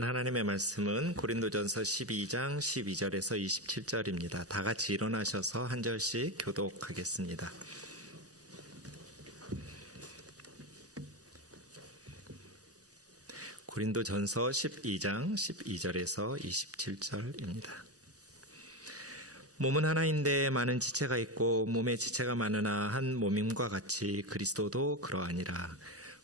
하나님의 말씀은 고린도전서 12장 12절에서 27절입니다. 다 같이 일어나셔서 한 절씩 교독하겠습니다. 고린도전서 12장 12절에서 27절입니다. 몸은 하나인데 많은 지체가 있고 몸에 지체가 많으나 한 몸임과 같이 그리스도도 그러하니라.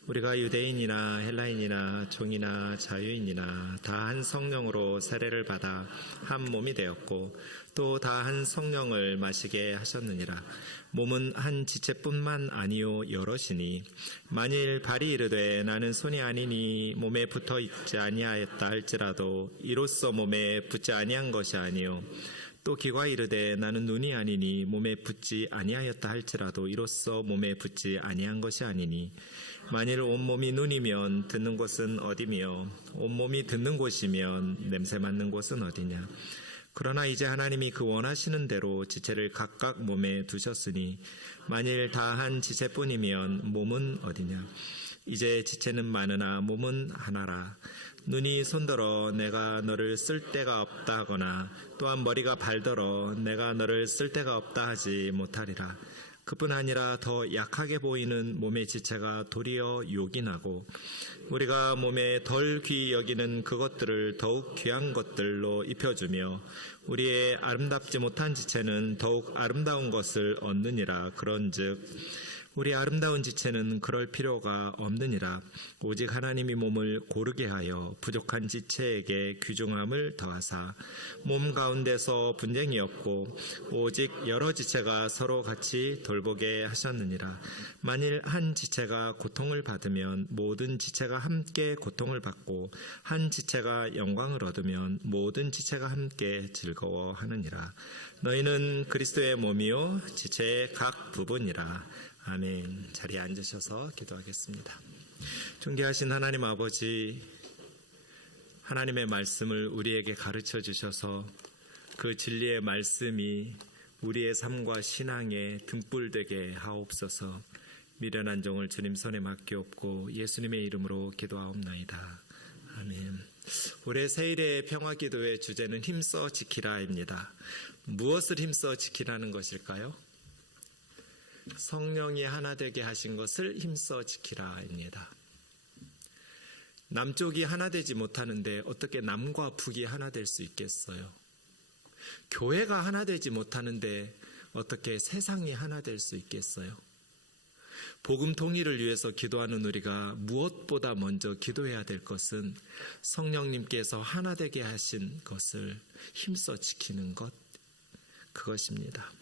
우리가 유대인이나 헬라인이나 종이나 자유인이나 다 한 성령으로 세례를 받아 한 몸이 되었고 또 다 한 성령을 마시게 하셨느니라. 몸은 한 지체뿐만 아니요 여럿이니 만일 발이 이르되 나는 손이 아니니 몸에 붙어 있지 아니하였다 할지라도 이로써 몸에 붙지 아니한 것이 아니요 또 귀가 이르되 나는 눈이 아니니 몸에 붙지 아니하였다 할지라도 이로써 몸에 붙지 아니한 것이 아니니 만일 온몸이 눈이면 듣는 곳은 어디며 온몸이 듣는 곳이면 냄새 맡는 곳은 어디냐. 그러나 이제 하나님이 그 원하시는 대로 지체를 각각 몸에 두셨으니 만일 다 한 지체뿐이면 몸은 어디냐. 이제 지체는 많으나 몸은 하나라. 눈이 손들어 내가 너를 쓸 데가 없다 하거나 또한 머리가 발더러 내가 너를 쓸 데가 없다 하지 못하리라. 그뿐 아니라 더 약하게 보이는 몸의 지체가 도리어 요긴하고 우리가 몸에 덜 귀히 여기는 그것들을 더욱 귀한 것들로 입혀주며 우리의 아름답지 못한 지체는 더욱 아름다운 것을 얻느니라. 그런즉 우리 아름다운 지체는 그럴 필요가 없느니라. 오직 하나님이 몸을 고르게 하여 부족한 지체에게 귀중함을 더하사 몸 가운데서 분쟁이 없고 오직 여러 지체가 서로 같이 돌보게 하셨느니라. 만일 한 지체가 고통을 받으면 모든 지체가 함께 고통을 받고 한 지체가 영광을 얻으면 모든 지체가 함께 즐거워하느니라. 너희는 그리스도의 몸이요 지체의 각 부분이라. 아멘. 자리에 앉으셔서 기도하겠습니다. 존귀하신 하나님 아버지, 하나님의 말씀을 우리에게 가르쳐 주셔서 그 진리의 말씀이 우리의 삶과 신앙에 등불되게 하옵소서. 미련한 종을 주님 손에 맡기옵고 예수님의 이름으로 기도하옵나이다. 아멘. 올해 세일의 평화기도의 주제는 힘써 지키라입니다. 무엇을 힘써 지키라는 것일까요? 성령이 하나 되게 하신 것을 힘써 지키라입니다. 남쪽이 하나 되지 못하는데 어떻게 남과 북이 하나 될 수 있겠어요? 교회가 하나 되지 못하는데 어떻게 세상이 하나 될 수 있겠어요? 복음 통일을 위해서 기도하는 우리가 무엇보다 먼저 기도해야 될 것은 성령님께서 하나 되게 하신 것을 힘써 지키는 것, 그것입니다.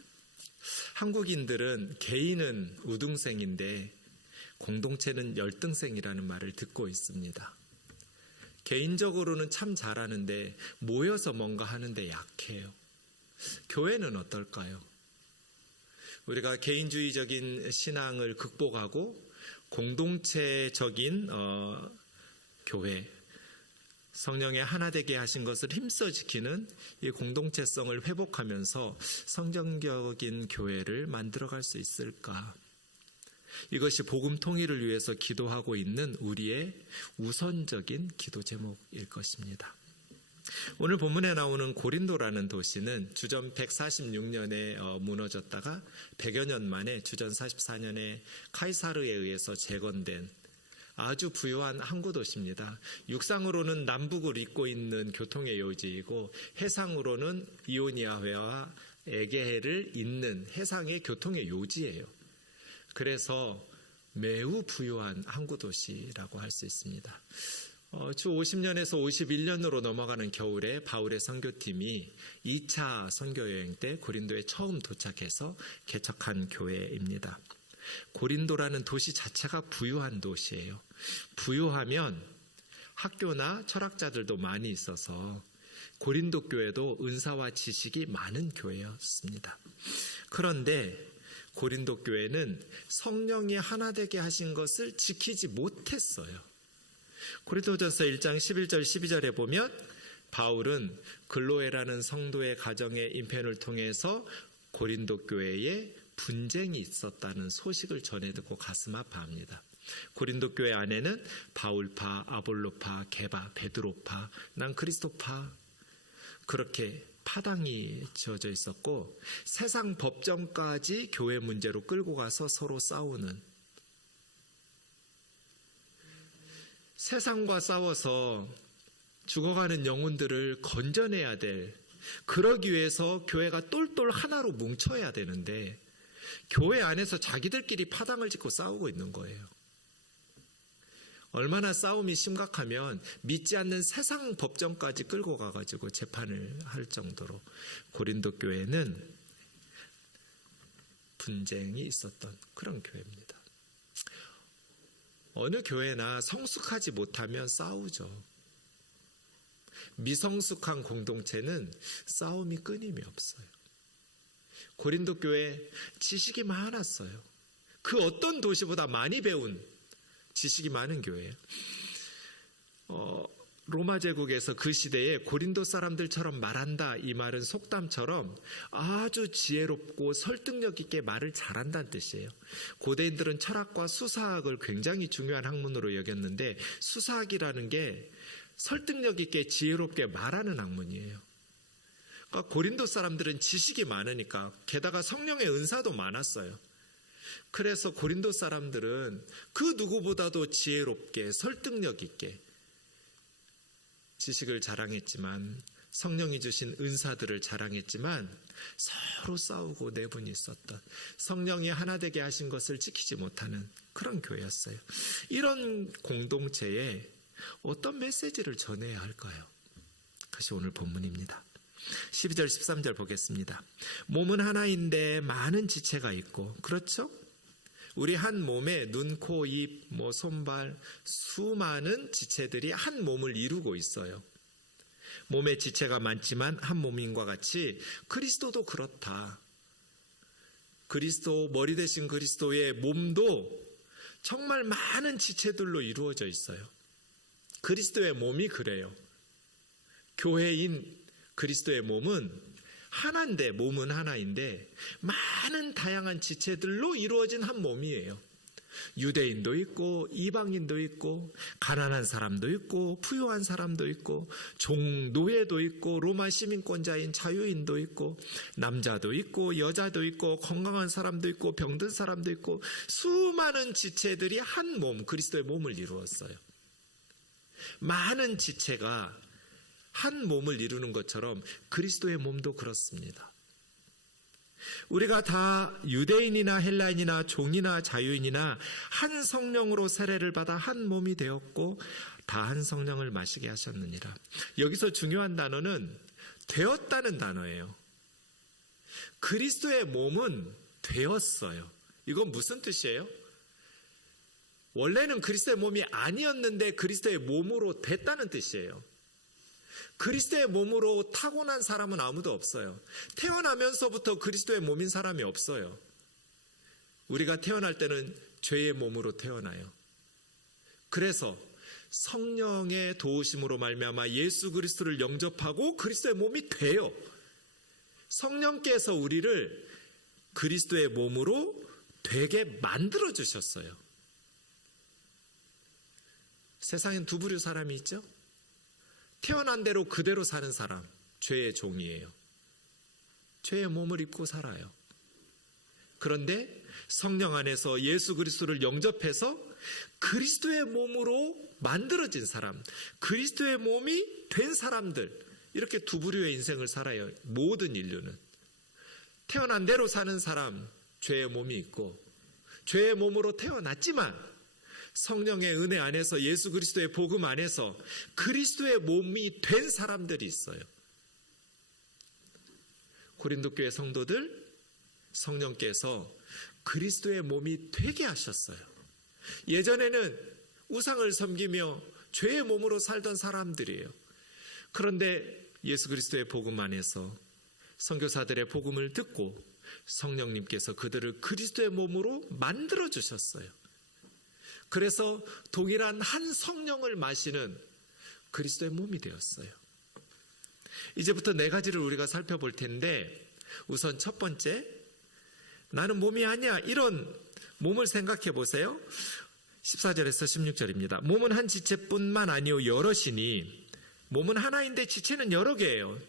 한국인들은 개인은 우등생인데 공동체는 열등생이라는 말을 듣고 있습니다. 개인적으로는 참 잘하는데 모여서 뭔가 하는데 약해요. 교회는 어떨까요? 우리가 개인주의적인 신앙을 극복하고 공동체적인 교회, 성령의 하나 되게 하신 것을 힘써 지키는 이 공동체성을 회복하면서 성경적인 교회를 만들어갈 수 있을까? 이것이 복음 통일을 위해서 기도하고 있는 우리의 우선적인 기도 제목일 것입니다. 오늘 본문에 나오는 고린도라는 도시는 주전 146년에 무너졌다가 100여 년 만에 주전 44년에 카이사르에 의해서 재건된 아주 부유한 항구 도시입니다. 육상으로는 남북을 잇고 있는 교통의 요지이고 해상으로는 이오니아해와 에게해를 잇는 해상의 교통의 요지예요. 그래서 매우 부유한 항구 도시라고 할 수 있습니다. 주 50년에서 51년으로 넘어가는 겨울에 바울의 선교팀이 2차 선교여행 때 고린도에 처음 도착해서 개척한 교회입니다. 고린도라는 도시 자체가 부유한 도시예요. 부유하면 학교나 철학자들도 많이 있어서 고린도 교회도 은사와 지식이 많은 교회였습니다. 그런데 고린도 교회는 성령이 하나 되게 하신 것을 지키지 못했어요. 고린도전서 1장 11절 12절에 보면 바울은 글로에라는 성도의 가정의 인편을 통해서 고린도 교회에 분쟁이 있었다는 소식을 전해 듣고 가슴 아파합니다. 고린도 교회 안에는 바울파, 아볼로파, 게바, 베드로파, 난 그리스도파, 그렇게 파당이 지어져 있었고, 세상 법정까지 교회 문제로 끌고 가서 서로 싸우는, 세상과 싸워서 죽어가는 영혼들을 건져내야 될, 그러기 위해서 교회가 똘똘 하나로 뭉쳐야 되는데 교회 안에서 자기들끼리 파당을 짓고 싸우고 있는 거예요. 얼마나 싸움이 심각하면 믿지 않는 세상 법정까지 끌고 가가지고 재판을 할 정도로 고린도 교회는 분쟁이 있었던 그런 교회입니다. 어느 교회나 성숙하지 못하면 싸우죠. 미성숙한 공동체는 싸움이 끊임이 없어요. 고린도 교회 지식이 많았어요. 그 어떤 도시보다 많이 배운 지식이 많은 교회예요. 로마 제국에서 그 시대에 고린도 사람들처럼 말한다, 이 말은 속담처럼 아주 지혜롭고 설득력 있게 말을 잘한다는 뜻이에요. 고대인들은 철학과 수사학을 굉장히 중요한 학문으로 여겼는데 수사학이라는 게 설득력 있게 지혜롭게 말하는 학문이에요. 그러니까 고린도 사람들은 지식이 많으니까, 게다가 성령의 은사도 많았어요. 그래서 고린도 사람들은 그 누구보다도 지혜롭게 설득력 있게 지식을 자랑했지만, 성령이 주신 은사들을 자랑했지만 서로 싸우고 내분이 있었던, 성령이 하나 되게 하신 것을 지키지 못하는 그런 교회였어요. 이런 공동체에 어떤 메시지를 전해야 할까요? 그것이 오늘 본문입니다. 12절 13절 보겠습니다. 몸은 하나인데 많은 지체가 있고, 그렇죠? 우리 한 몸에 눈, 코, 입, 손발, 수많은 지체들이 한 몸을 이루고 있어요. 몸에 지체가 많지만 한 몸인과 같이 그리스도도 그렇다. 그리스도, 머리 대신 그리스도의 몸도 정말 많은 지체들로 이루어져 있어요. 그리스도의 몸이 그래요. 교회인 그리스도의 몸은 하나인데, 몸은 하나인데 많은 다양한 지체들로 이루어진 한 몸이에요. 유대인도 있고 이방인도 있고 가난한 사람도 있고 부유한 사람도 있고 종노예도 있고 로마 시민권자인 자유인도 있고 남자도 있고 여자도 있고 건강한 사람도 있고 병든 사람도 있고 수많은 지체들이 한 몸, 그리스도의 몸을 이루었어요. 많은 지체가 한 몸을 이루는 것처럼 그리스도의 몸도 그렇습니다. 우리가 다 유대인이나 헬라인이나 종이나 자유인이나 한 성령으로 세례를 받아 한 몸이 되었고 다 한 성령을 마시게 하셨느니라. 여기서 중요한 단어는 되었다는 단어예요. 그리스도의 몸은 되었어요. 이건 무슨 뜻이에요? 원래는 그리스도의 몸이 아니었는데 그리스도의 몸으로 됐다는 뜻이에요. 그리스도의 몸으로 타고난 사람은 아무도 없어요. 태어나면서부터 그리스도의 몸인 사람이 없어요. 우리가 태어날 때는 죄의 몸으로 태어나요. 그래서 성령의 도우심으로 말미암아 예수 그리스도를 영접하고 그리스도의 몸이 돼요. 성령께서 우리를 그리스도의 몸으로 되게 만들어 주셨어요. 세상엔 두 부류 사람이 있죠. 태어난 대로 그대로 사는 사람, 죄의 종이에요. 죄의 몸을 입고 살아요. 그런데 성령 안에서 예수 그리스도를 영접해서 그리스도의 몸으로 만들어진 사람, 그리스도의 몸이 된 사람들, 이렇게 두 부류의 인생을 살아요. 모든 인류는. 태어난 대로 사는 사람, 죄의 몸이 있고 죄의 몸으로 태어났지만 성령의 은혜 안에서 예수 그리스도의 복음 안에서 그리스도의 몸이 된 사람들이 있어요. 고린도 교회 성도들, 성령께서 그리스도의 몸이 되게 하셨어요. 예전에는 우상을 섬기며 죄의 몸으로 살던 사람들이에요. 그런데 예수 그리스도의 복음 안에서 선교사들의 복음을 듣고 성령님께서 그들을 그리스도의 몸으로 만들어 주셨어요. 그래서 동일한 한 성령을 마시는 그리스도의 몸이 되었어요. 이제부터 네 가지를 우리가 살펴볼 텐데, 우선 첫 번째, 나는 몸이 아니야, 이런 몸을 생각해 보세요. 14절에서 16절입니다. 몸은 한 지체뿐만 아니요 여럿이니, 몸은 하나인데 지체는 여러 개예요.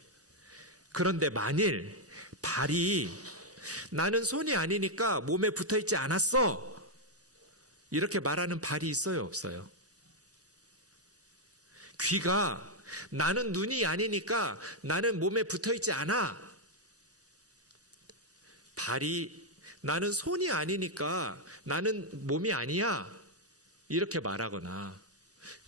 그런데 만일 발이 나는 손이 아니니까 몸에 붙어있지 않았어, 이렇게 말하는 발이 있어요, 없어요? 귀가 나는 눈이 아니니까 나는 몸에 붙어있지 않아, 발이 나는 손이 아니니까 나는 몸이 아니야, 이렇게 말하거나,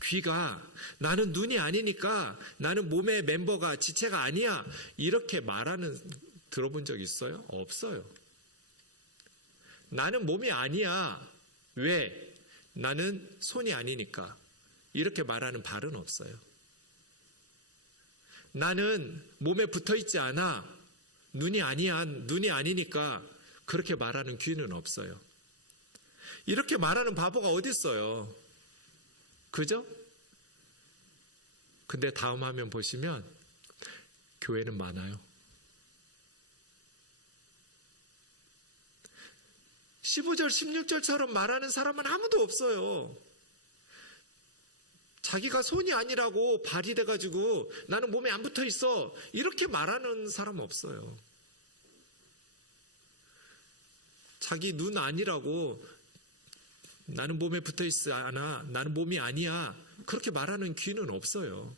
귀가 나는 눈이 아니니까 나는 몸의 멤버가 지체가 아니야, 이렇게 말하는 들어본 적 있어요? 없어요. 나는 몸이 아니야, 왜? 나는 손이 아니니까, 이렇게 말하는 발은 없어요. 나는 몸에 붙어있지 않아, 눈이 아니야, 눈이 아니니까, 그렇게 말하는 귀는 없어요. 이렇게 말하는 바보가 어디 있어요? 그죠? 근데 다음 화면 보시면 교회는 많아요. 15절, 16절처럼 말하는 사람은 아무도 없어요. 자기가 손이 아니라고 발이 돼가지고 나는 몸에 안 붙어 있어, 이렇게 말하는 사람 없어요. 자기 눈 아니라고 나는 몸에 붙어 있지 않아, 나는 몸이 아니야, 그렇게 말하는 귀는 없어요.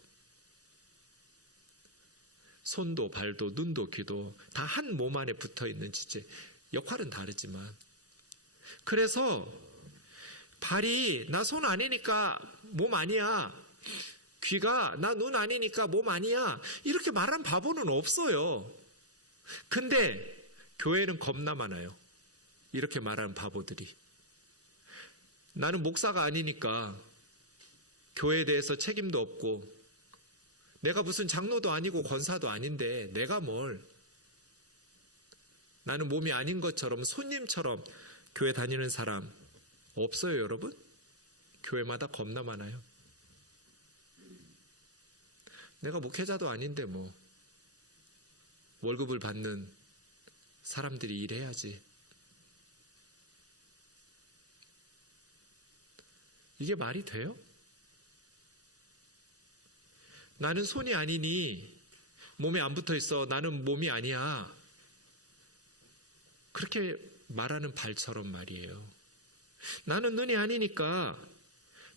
손도 발도 눈도 귀도 다 한 몸 안에 붙어 있는 지체, 역할은 다르지만, 그래서 발이 나 손 아니니까 몸 아니야, 귀가 나 눈 아니니까 몸 아니야, 이렇게 말하는 바보는 없어요. 근데 교회는 겁나 많아요. 이렇게 말하는 바보들이. 나는 목사가 아니니까 교회에 대해서 책임도 없고, 내가 무슨 장로도 아니고 권사도 아닌데 내가 뭘, 나는 몸이 아닌 것처럼 손님처럼 교회 다니는 사람 없어요, 여러분? 교회마다 겁나 많아요. 내가 목회자도 아닌데 뭐 월급을 받는 사람들이 일해야지. 이게 말이 돼요? 나는 손이 아니니 몸에 안 붙어 있어, 나는 몸이 아니야, 그렇게 말하는 발처럼 말이에요. 나는 눈이 아니니까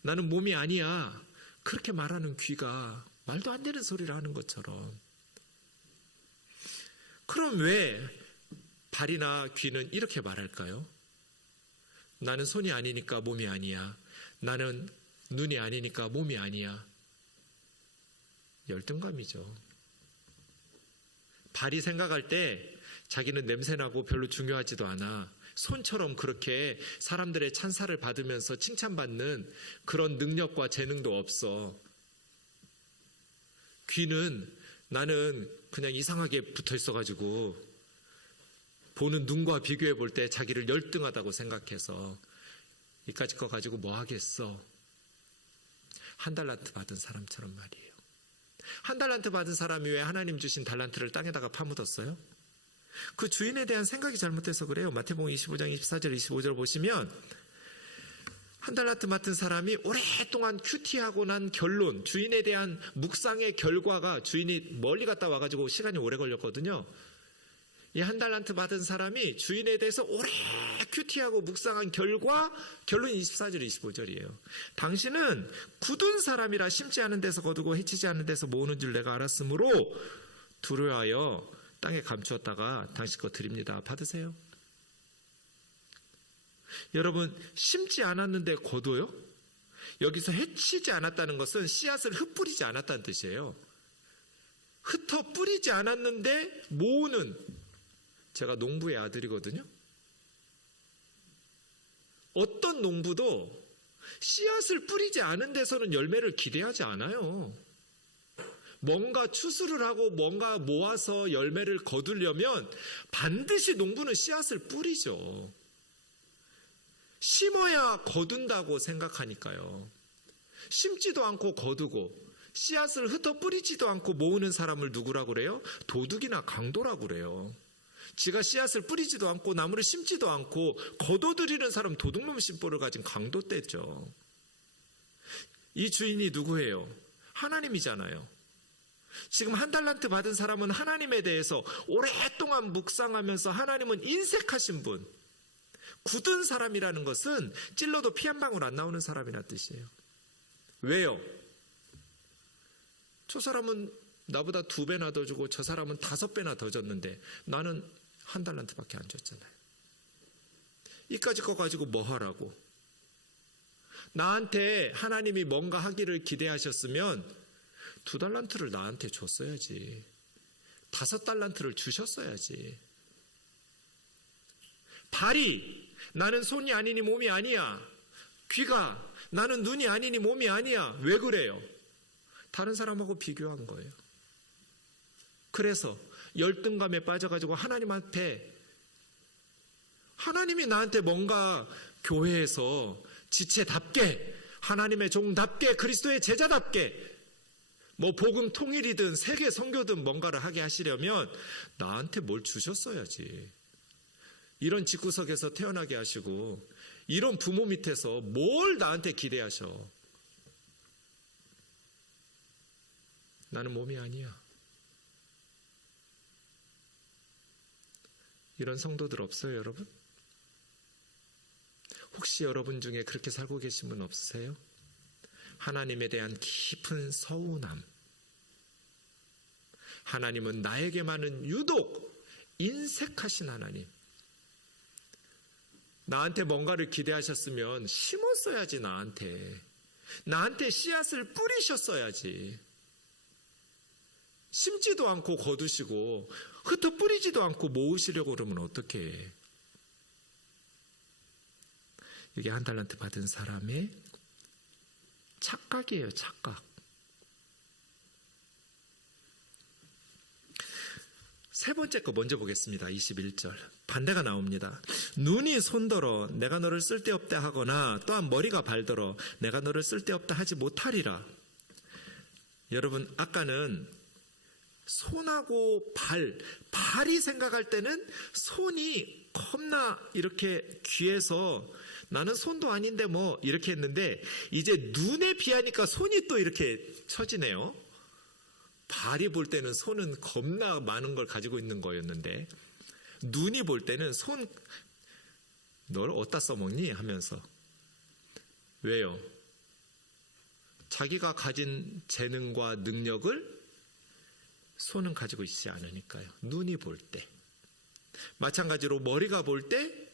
나는 몸이 아니야, 그렇게 말하는 귀가 말도 안 되는 소리를 하는 것처럼. 그럼 왜 발이나 귀는 이렇게 말할까요? 나는 손이 아니니까 몸이 아니야, 나는 눈이 아니니까 몸이 아니야. 열등감이죠. 발이 생각할 때 자기는 냄새나고 별로 중요하지도 않아, 손처럼 그렇게 사람들의 찬사를 받으면서 칭찬받는 그런 능력과 재능도 없어. 귀는 나는 그냥 이상하게 붙어 있어가지고 보는 눈과 비교해 볼 때 자기를 열등하다고 생각해서 이까짓 거 가지고 뭐 하겠어. 한 달란트 받은 사람처럼 말이에요. 한 달란트 받은 사람이 왜 하나님 주신 달란트를 땅에다가 파묻었어요? 그 주인에 대한 생각이 잘못돼서 그래요. 마태복음 25장 24절 25절 보시면 한 달란트 맡은 사람이 오랫동안 큐티하고 난 결론, 주인에 대한 묵상의 결과가, 주인이 멀리 갔다 와가지고 시간이 오래 걸렸거든요. 이 한 달란트 받은 사람이 주인에 대해서 오래 큐티하고 묵상한 결과, 결론이 24절 25절이에요. 당신은 굳은 사람이라 심지 않은 데서 거두고 해치지 않은 데서 모으는 줄 내가 알았으므로 두려워하여 땅에 감추었다가 당신 거 드립니다. 받으세요. 여러분, 심지 않았는데 거둬요? 여기서 해치지 않았다는 것은 씨앗을 흩뿌리지 않았다는 뜻이에요. 흩어 뿌리지 않았는데 모으는, 제가 농부의 아들이거든요. 어떤 농부도 씨앗을 뿌리지 않은 데서는 열매를 기대하지 않아요. 뭔가 추수를 하고 뭔가 모아서 열매를 거두려면 반드시 농부는 씨앗을 뿌리죠. 심어야 거둔다고 생각하니까요. 심지도 않고 거두고 씨앗을 흩어 뿌리지도 않고 모으는 사람을 누구라고 그래요? 도둑이나 강도라고 그래요. 지가 씨앗을 뿌리지도 않고 나무를 심지도 않고 거둬들이는 사람 도둑놈 심보를 가진 강도떼죠. 이 주인이 누구예요? 하나님이잖아요. 지금 한 달란트 받은 사람은 하나님에 대해서 오랫동안 묵상하면서 하나님은 인색하신 분, 굳은 사람이라는 것은 찔러도 피 한 방울 안 나오는 사람이라는 뜻이에요. 왜요? 저 사람은 나보다 2배나 더 주고 저 사람은 5배나 더 줬는데 나는 한 달란트밖에 안 줬잖아요. 이까짓 거 가지고 뭐 하라고? 나한테 하나님이 뭔가 하기를 기대하셨으면 2달란트를 나한테 줬어야지. 5달란트를 주셨어야지. 발이 나는 손이 아니니 몸이 아니야. 귀가 나는 눈이 아니니 몸이 아니야. 왜 그래요? 다른 사람하고 비교한 거예요. 그래서 열등감에 빠져가지고 하나님이 나한테 뭔가 교회에서 지체답게, 하나님의 종답게, 그리스도의 제자답게 뭐 복음 통일이든 세계 선교든 뭔가를 하게 하시려면 나한테 뭘 주셨어야지. 이런 집구석에서 태어나게 하시고 이런 부모 밑에서 뭘 나한테 기대하셔. 나는 몸이 아니야. 이런 성도들 없어요, 여러분? 혹시 여러분 중에 그렇게 살고 계신 분 없으세요? 하나님에 대한 깊은 서운함. 하나님은 나에게만은 유독 인색하신 하나님. 나한테 뭔가를 기대하셨으면 심었어야지. 나한테 씨앗을 뿌리셨어야지. 심지도 않고 거두시고 흩어 뿌리지도 않고 모으시려고 그러면 어떻게 해? 이게 한 달란트 받은 사람의 착각이에요. 착각. 세 번째 거 먼저 보겠습니다. 21절 반대가 나옵니다. 눈이 손더러 내가 너를 쓸데없다 하거나 또한 머리가 발더러 내가 너를 쓸데없다 하지 못하리라. 여러분, 아까는 손하고 발이 생각할 때는 손이 겁나 이렇게 귀해서 나는 손도 아닌데 뭐 이렇게 했는데 이제 눈에 비하니까 손이 또 이렇게 처지네요. 발이 볼 때는 손은 겁나 많은 걸 가지고 있는 거였는데 눈이 볼 때는 손 널 어디다 써먹니? 하면서. 왜요? 자기가 가진 재능과 능력을 손은 가지고 있지 않으니까요. 눈이 볼 때. 마찬가지로 머리가 볼 때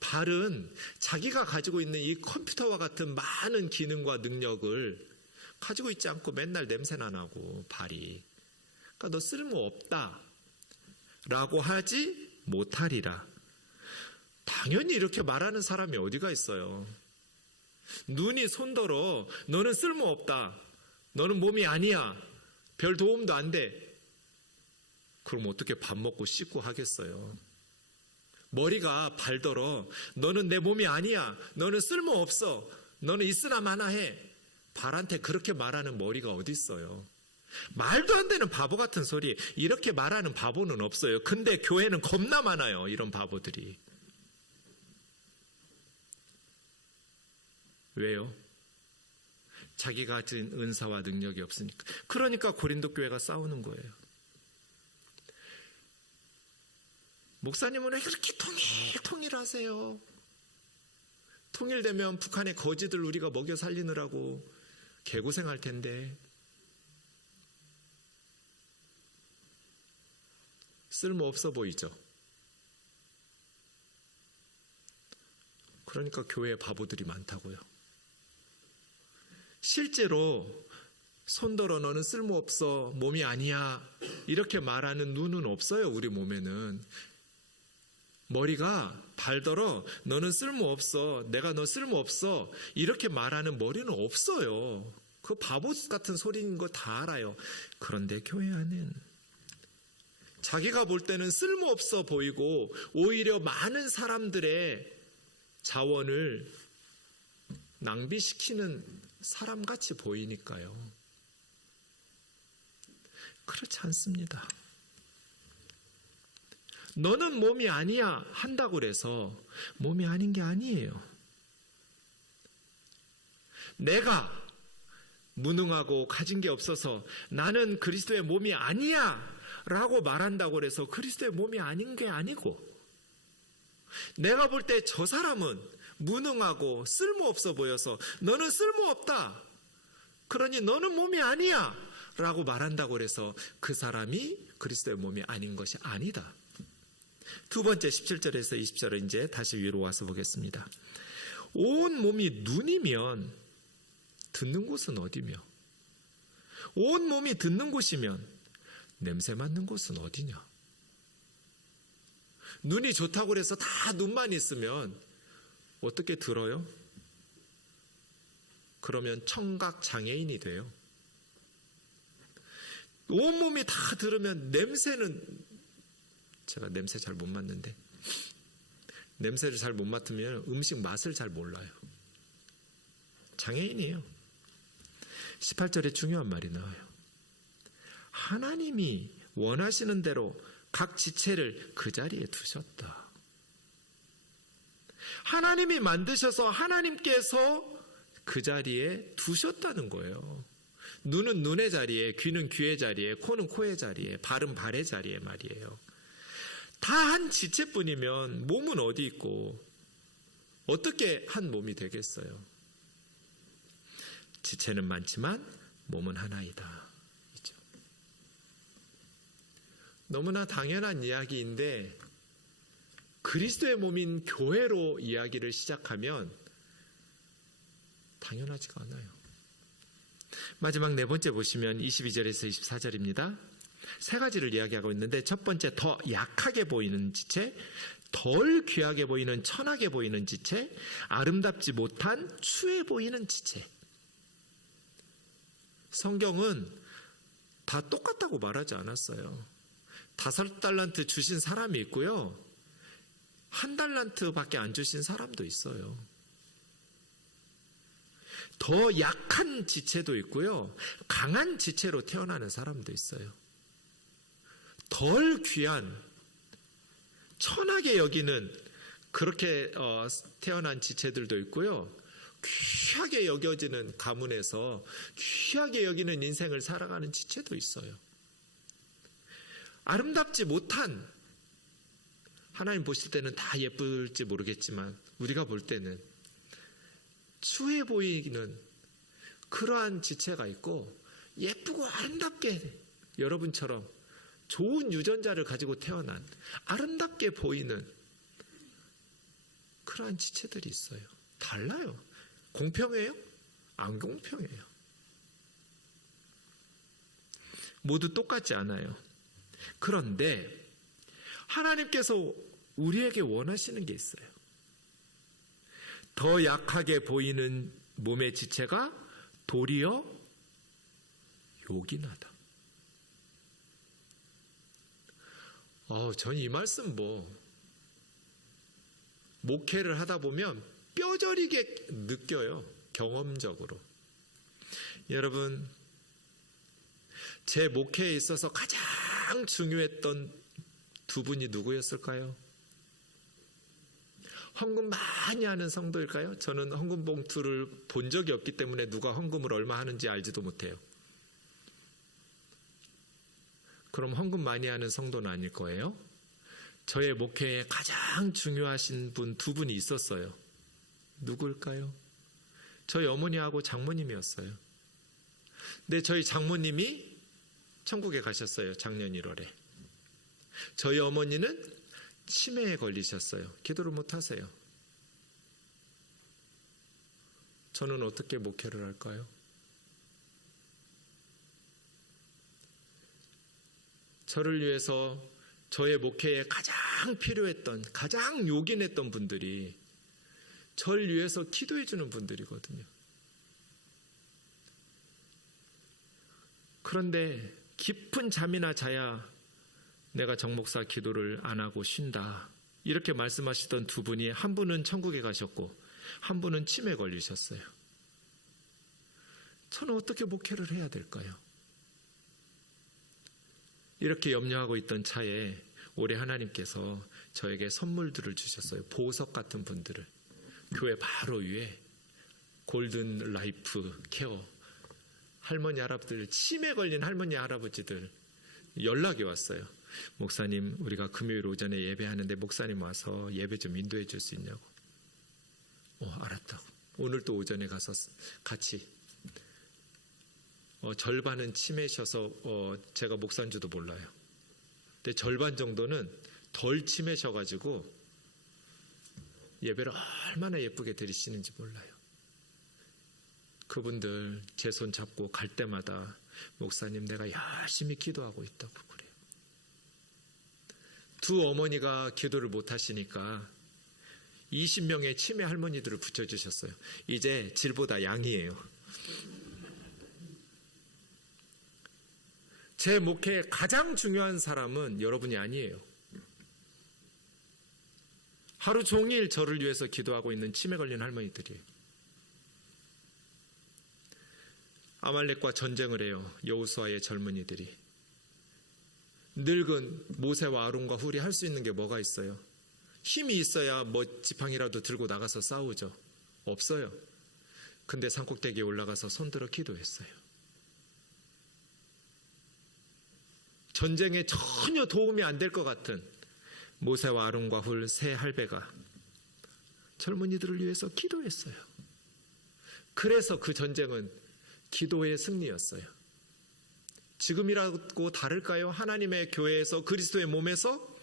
발은 자기가 가지고 있는 이 컴퓨터와 같은 많은 기능과 능력을 가지고 있지 않고 맨날 냄새나 나고 발이. 그러니까 너 쓸모없다 라고 하지 못하리라. 당연히 이렇게 말하는 사람이 어디가 있어요. 눈이 손더러 너는 쓸모없다. 너는 몸이 아니야. 별 도움도 안 돼. 그럼 어떻게 밥 먹고 씻고 하겠어요. 머리가 발더러 너는 내 몸이 아니야. 너는 쓸모없어. 너는 있으나 마나 해. 발한테 그렇게 말하는 머리가 어디 있어요. 말도 안 되는 바보 같은 소리. 이렇게 말하는 바보는 없어요. 근데 교회는 겁나 많아요. 이런 바보들이. 왜요? 자기가 가진 은사와 능력이 없으니까. 그러니까 고린도 교회가 싸우는 거예요. 목사님은 왜 그렇게 통일하세요? 통일되면 북한의 거지들 우리가 먹여 살리느라고 개고생할 텐데. 쓸모없어 보이죠? 그러니까 교회에 바보들이 많다고요. 실제로 손더러 너는 쓸모없어, 몸이 아니야 이렇게 말하는 눈은 없어요. 우리 몸에는. 머리가 발더러 너는 쓸모없어, 내가 너 쓸모없어 이렇게 말하는 머리는 없어요. 그 바보 같은 소리인 거 다 알아요. 그런데 교회 안은 자기가 볼 때는 쓸모없어 보이고 오히려 많은 사람들의 자원을 낭비시키는 사람같이 보이니까요. 그렇지 않습니다. 너는 몸이 아니야 한다고 그래서 몸이 아닌 게 아니에요. 내가 무능하고 가진 게 없어서 나는 그리스도의 몸이 아니야 라고 말한다고 해서 그리스도의 몸이 아닌 게 아니고, 내가 볼 때 저 사람은 무능하고 쓸모없어 보여서 너는 쓸모없다, 그러니 너는 몸이 아니야 라고 말한다고 해서 그 사람이 그리스도의 몸이 아닌 것이 아니다. 두 번째 17절에서 20절을 이제 다시 위로 와서 보겠습니다. 온 몸이 눈이면 듣는 곳은 어디며, 온 몸이 듣는 곳이면 냄새 맡는 곳은 어디냐. 눈이 좋다고 해서 다 눈만 있으면 어떻게 들어요? 그러면 청각 장애인이 돼요. 온몸이 다 들으면 냄새는, 제가 냄새 잘 못 맡는데, 냄새를 잘 못 맡으면 음식 맛을 잘 몰라요. 장애인이에요. 18절에 중요한 말이 나와요. 하나님이 원하시는 대로 각 지체를 그 자리에 두셨다. 하나님이 만드셔서 하나님께서 그 자리에 두셨다는 거예요. 눈은 눈의 자리에, 귀는 귀의 자리에, 코는 코의 자리에, 발은 발의 자리에 말이에요. 다 한 지체뿐이면 몸은 어디 있고 어떻게 한 몸이 되겠어요? 지체는 많지만 몸은 하나이다. 너무나 당연한 이야기인데 그리스도의 몸인 교회로 이야기를 시작하면 당연하지가 않아요. 마지막 네 번째 보시면 22절에서 24절입니다. 세 가지를 이야기하고 있는데, 첫 번째 더 약하게 보이는 지체, 덜 귀하게 보이는 천하게 보이는 지체, 아름답지 못한 추해 보이는 지체. 성경은 다 똑같다고 말하지 않았어요. 5달란트 주신 사람이 있고요, 1달란트밖에 안 주신 사람도 있어요. 더 약한 지체도 있고요, 강한 지체로 태어나는 사람도 있어요. 덜 귀한, 천하게 여기는 그렇게 태어난 지체들도 있고요, 귀하게 여겨지는 가문에서 귀하게 여기는 인생을 살아가는 지체도 있어요. 아름답지 못한, 하나님 보실 때는 다 예쁠지 모르겠지만 우리가 볼 때는 추해 보이는 그러한 지체가 있고, 예쁘고 아름답게 여러분처럼 좋은 유전자를 가지고 태어난 아름답게 보이는 그러한 지체들이 있어요. 달라요. 공평해요? 안 공평해요. 모두 똑같지 않아요. 그런데 하나님께서 우리에게 원하시는 게 있어요. 더 약하게 보이는 몸의 지체가 도리어 요긴하다. 전 이 말씀 목회를 하다 보면 뼈저리게 느껴요. 경험적으로. 여러분, 제 목회에 있어서 가장 중요했던 두 분이 누구였을까요? 헌금 많이 하는 성도일까요? 저는 헌금 봉투를 본 적이 없기 때문에 누가 헌금을 얼마 하는지 알지도 못해요. 그럼 헌금 많이 하는 성도는 아닐 거예요. 저의 목회에 가장 중요하신 분 두 분이 있었어요. 누굴까요? 저희 어머니하고 장모님이었어요. 근데 저희 장모님이 천국에 가셨어요. 작년 1월에. 저희 어머니는 치매에 걸리셨어요. 기도를 못 하세요. 저는 어떻게 목회를 할까요? 저를 위해서 저의 목회에 가장 필요했던, 가장 요긴했던 분들이 저를 위해서 기도해 주는 분들이거든요. 그런데 깊은 잠이나 자야 내가 정 목사 기도를 안 하고 쉰다, 이렇게 말씀하시던 두 분이, 한 분은 천국에 가셨고 한 분은 치매에 걸리셨어요. 저는 어떻게 목회를 해야 될까요? 이렇게 염려하고 있던 차에 올해 하나님께서 저에게 선물들을 주셨어요. 보석 같은 분들을. 교회 바로 위에 골든 라이프 케어 할머니 할아버지들, 치매 걸린 할머니 할아버지들 연락이 왔어요. 목사님, 우리가 금요일 오전에 예배하는데 목사님 와서 예배 좀 인도해 줄 수 있냐고. 알았다고. 오늘 또 오전에 가서 같이 절반은 치매셔서 제가 목사인 줄도 몰라요. 근데 절반 정도는 덜 치매셔가지고 예배를 얼마나 예쁘게 드리시는지 몰라요. 그분들 제 손 잡고 갈 때마다 목사님, 내가 열심히 기도하고 있다고 그래요. 두 어머니가 기도를 못 하시니까 20명의 치매 할머니들을 붙여주셨어요. 이제 질보다 양이에요. 제 목회에 가장 중요한 사람은 여러분이 아니에요. 하루 종일 저를 위해서 기도하고 있는 치매 걸린 할머니들이에요. 아말렉과 전쟁을 해요. 여호수아의 젊은이들이. 늙은 모세와 아론과 훌이 할 수 있는 게 뭐가 있어요? 힘이 있어야 지팡이라도 들고 나가서 싸우죠. 없어요. 근데 산꼭대기에 올라가서 손들어 기도했어요. 전쟁에 전혀 도움이 안 될 것 같은 모세와 아론과 훌 세 할배가 젊은이들을 위해서 기도했어요. 그래서 그 전쟁은 기도의 승리였어요. 지금이라고 다를까요? 하나님의 교회에서, 그리스도의 몸에서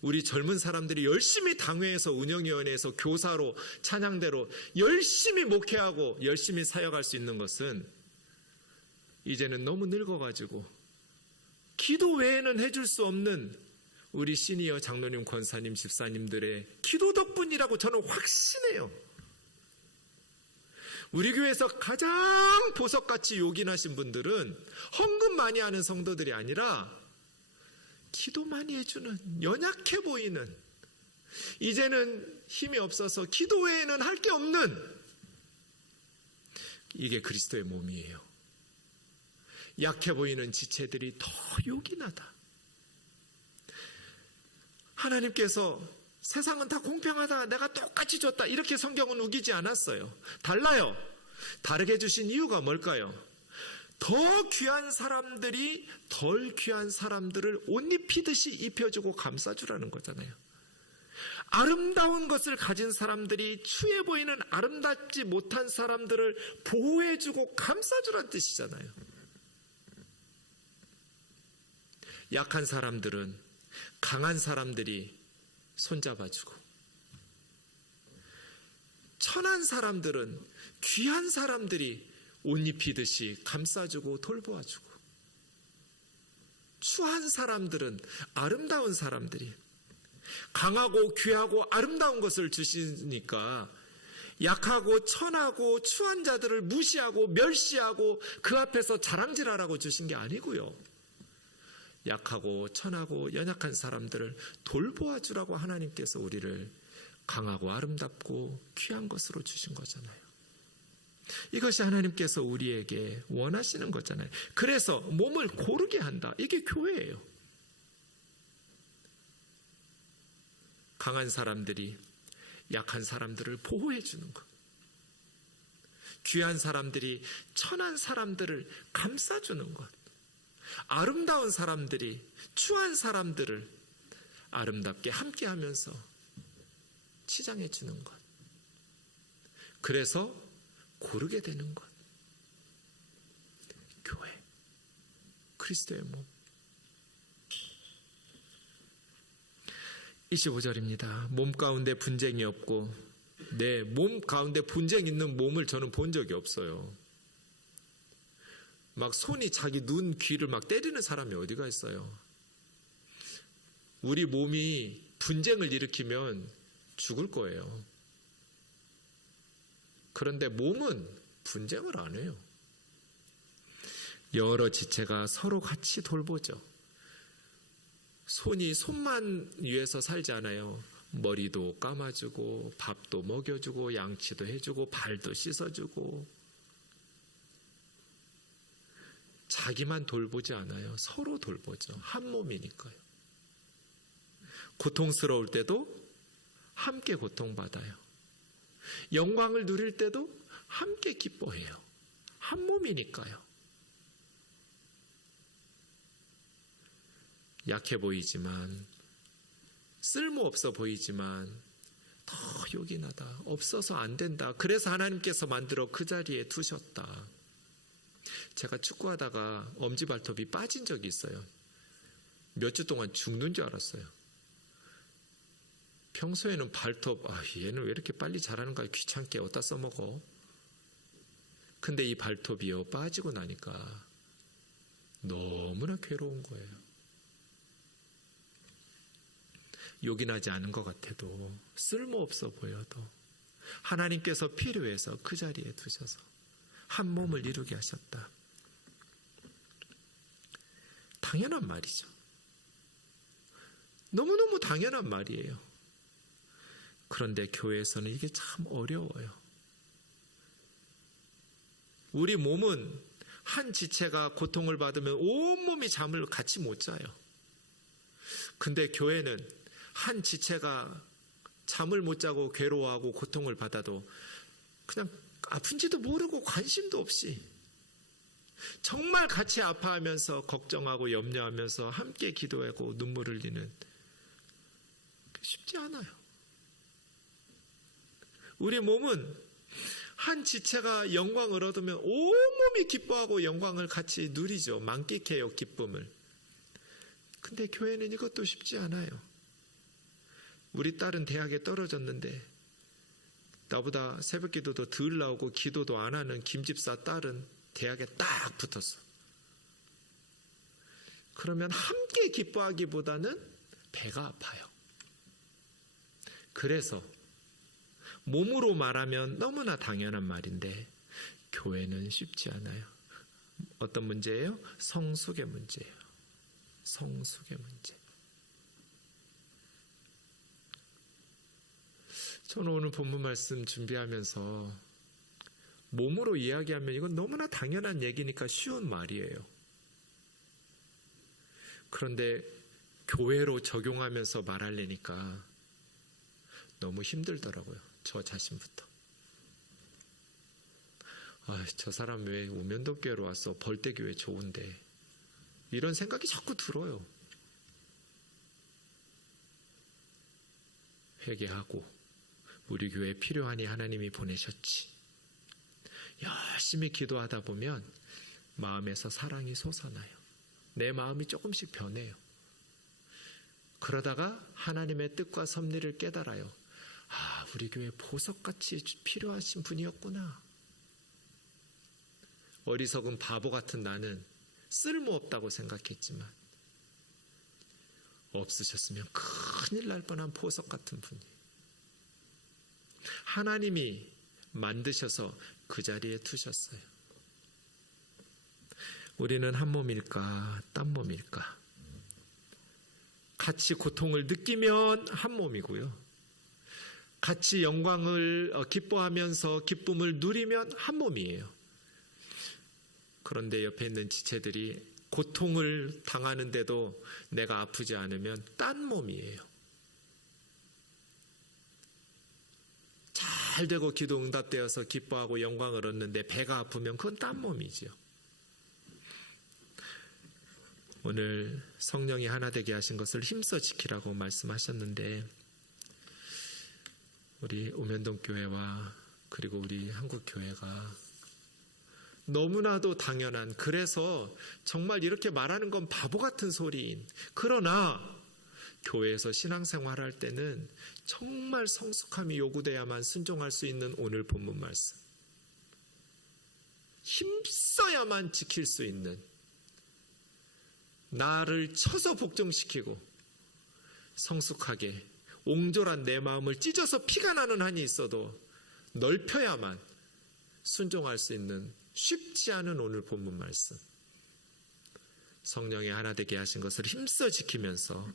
우리 젊은 사람들이 열심히 당회에서, 운영위원회에서, 교사로, 찬양대로 열심히 목회하고 열심히 사역할 수 있는 것은 이제는 너무 늙어가지고 기도 외에는 해줄 수 없는 우리 시니어 장로님, 권사님, 집사님들의 기도 덕분이라고 저는 확신해요. 우리 교회에서 가장 보석같이 요긴하신 분들은 헌금 많이 하는 성도들이 아니라 기도 많이 해주는, 연약해 보이는, 이제는 힘이 없어서 기도 외에는 할 게 없는, 이게 그리스도의 몸이에요. 약해 보이는 지체들이 더 요긴하다. 하나님께서 세상은 다 공평하다, 내가 똑같이 줬다, 이렇게 성경은 우기지 않았어요. 달라요. 다르게 주신 이유가 뭘까요? 더 귀한 사람들이 덜 귀한 사람들을 옷 입히듯이 입혀주고 감싸주라는 거잖아요. 아름다운 것을 가진 사람들이 추해 보이는 아름답지 못한 사람들을 보호해주고 감싸주라는 뜻이잖아요. 약한 사람들은 강한 사람들이 손잡아주고, 천한 사람들은 귀한 사람들이 옷 입히듯이 감싸주고 돌보아주고, 추한 사람들은, 아름다운 사람들이 강하고 귀하고 아름다운 것을 주시니까 약하고 천하고 추한 자들을 무시하고 멸시하고 그 앞에서 자랑질하라고 주신 게 아니고요. 약하고 천하고 연약한 사람들을 돌보아주라고 하나님께서 우리를 강하고 아름답고 귀한 것으로 주신 거잖아요. 이것이 하나님께서 우리에게 원하시는 거잖아요. 그래서 몸을 고르게 한다. 이게 교회예요. 강한 사람들이 약한 사람들을 보호해 주는 것. 귀한 사람들이 천한 사람들을 감싸주는 것. 아름다운 사람들이 추한 사람들을 아름답게 함께하면서 치장해 주는 것. 그래서 고르게 되는 것. 교회, 그리스도의 몸. 25절입니다. 몸 가운데 분쟁이 없고, 내 몸 가운데 분쟁 있는 몸을 저는 본 적이 없어요. 막 손이 자기 눈, 귀를 막 때리는 사람이 어디가 있어요. 우리 몸이 분쟁을 일으키면 죽을 거예요. 그런데 몸은 분쟁을 안 해요. 여러 지체가 서로 같이 돌보죠. 손이 손만 위해서 살지 않아요. 머리도 감아주고, 밥도 먹여주고, 양치도 해주고, 발도 씻어주고, 자기만 돌보지 않아요. 서로 돌보죠. 한 몸이니까요. 고통스러울 때도 함께 고통받아요. 영광을 누릴 때도 함께 기뻐해요. 한 몸이니까요. 약해 보이지만, 쓸모없어 보이지만 더 요긴하다. 없어서 안 된다. 그래서 하나님께서 만들어 그 자리에 두셨다. 제가 축구하다가 엄지발톱이 빠진 적이 있어요. 몇 주 동안 죽는 줄 알았어요. 평소에는 발톱, 얘는 왜 이렇게 빨리 자라는가, 귀찮게 어디다 써먹어. 근데 이 발톱이요, 빠지고 나니까 너무나 괴로운 거예요. 요긴하지 않은 것 같아도, 쓸모없어 보여도 하나님께서 필요해서 그 자리에 두셔서 한 몸을 이루게 하셨다. 당연한 말이죠. 너무너무 당연한 말이에요. 그런데 교회에서는 이게 참 어려워요. 우리 몸은 한 지체가 고통을 받으면 온몸이 잠을 같이 못 자요. 근데 교회는 한 지체가 잠을 못 자고 괴로워하고 고통을 받아도 그냥 아픈지도 모르고 관심도 없이 정말 같이 아파하면서 걱정하고 염려하면서 함께 기도하고 눈물을 흘리는, 쉽지 않아요. 우리 몸은 한 지체가 영광을 얻으면 온몸이 기뻐하고 영광을 같이 누리죠. 만끽해요, 기쁨을. 근데 교회는 이것도 쉽지 않아요. 우리 딸은 대학에 떨어졌는데 나보다 새벽 기도도 덜 나오고 기도도 안 하는 김집사 딸은 대학에 딱 붙었어. 그러면 함께 기뻐하기보다는 배가 아파요. 그래서 몸으로 말하면 너무나 당연한 말인데 교회는 쉽지 않아요. 어떤 문제예요? 성숙의 문제예요. 성숙의 문제. 저는 오늘 본문 말씀 준비하면서 몸으로 이야기하면 이건 너무나 당연한 얘기니까 쉬운 말이에요. 그런데 교회로 적용하면서 말하려니까 너무 힘들더라고요. 저 자신부터. 저 사람 왜 우면도교회로 왔어? 벌떼교회 좋은데. 이런 생각이 자꾸 들어요. 회개하고 우리 교회에 필요하니 하나님이 보내셨지. 열심히 기도하다 보면 마음에서 사랑이 솟아나요. 내 마음이 조금씩 변해요. 그러다가 하나님의 뜻과 섭리를 깨달아요. 우리 교회 보석같이 필요하신 분이었구나. 어리석은 바보 같은 나는 쓸모없다고 생각했지만 없으셨으면 큰일 날 뻔한 보석 같은 분이 하나님이 만드셔서 그 자리에 두셨어요. 우리는 한 몸일까, 딴 몸일까? 같이 고통을 느끼면 한 몸이고요. 같이 영광을 기뻐하면서 기쁨을 누리면 한 몸이에요. 그런데 옆에 있는 지체들이 고통을 당하는데도 내가 아프지 않으면 딴 몸이에요. 잘 되고 기도 응답되어서 기뻐하고 영광을 얻는데 배가 아프면 그건 딴 몸이죠. 오늘 성령이 하나 되게 하신 것을 힘써 지키라고 말씀하셨는데 우리 우면동교회와 그리고 우리 한국교회가 너무나도 당연한, 그래서 정말 이렇게 말하는 건 바보 같은 소리인, 그러나 교회에서 신앙생활할 때는 정말 성숙함이 요구돼야만 순종할 수 있는 오늘 본문 말씀, 힘써야만 지킬 수 있는, 나를 쳐서 복종시키고 성숙하게 옹졸한 내 마음을 찢어서 피가 나는 한이 있어도 넓혀야만 순종할 수 있는 쉽지 않은 오늘 본문 말씀, 성령이 하나 되게 하신 것을 힘써 지키면서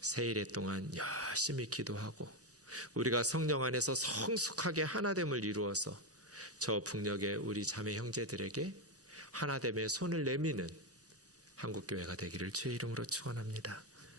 세일회 동안 열심히 기도하고 우리가 성령 안에서 성숙하게 하나됨을 이루어서 저 북녘의 우리 자매 형제들에게 하나됨의 손을 내미는 한국교회가 되기를 주의 이름으로 축원합니다.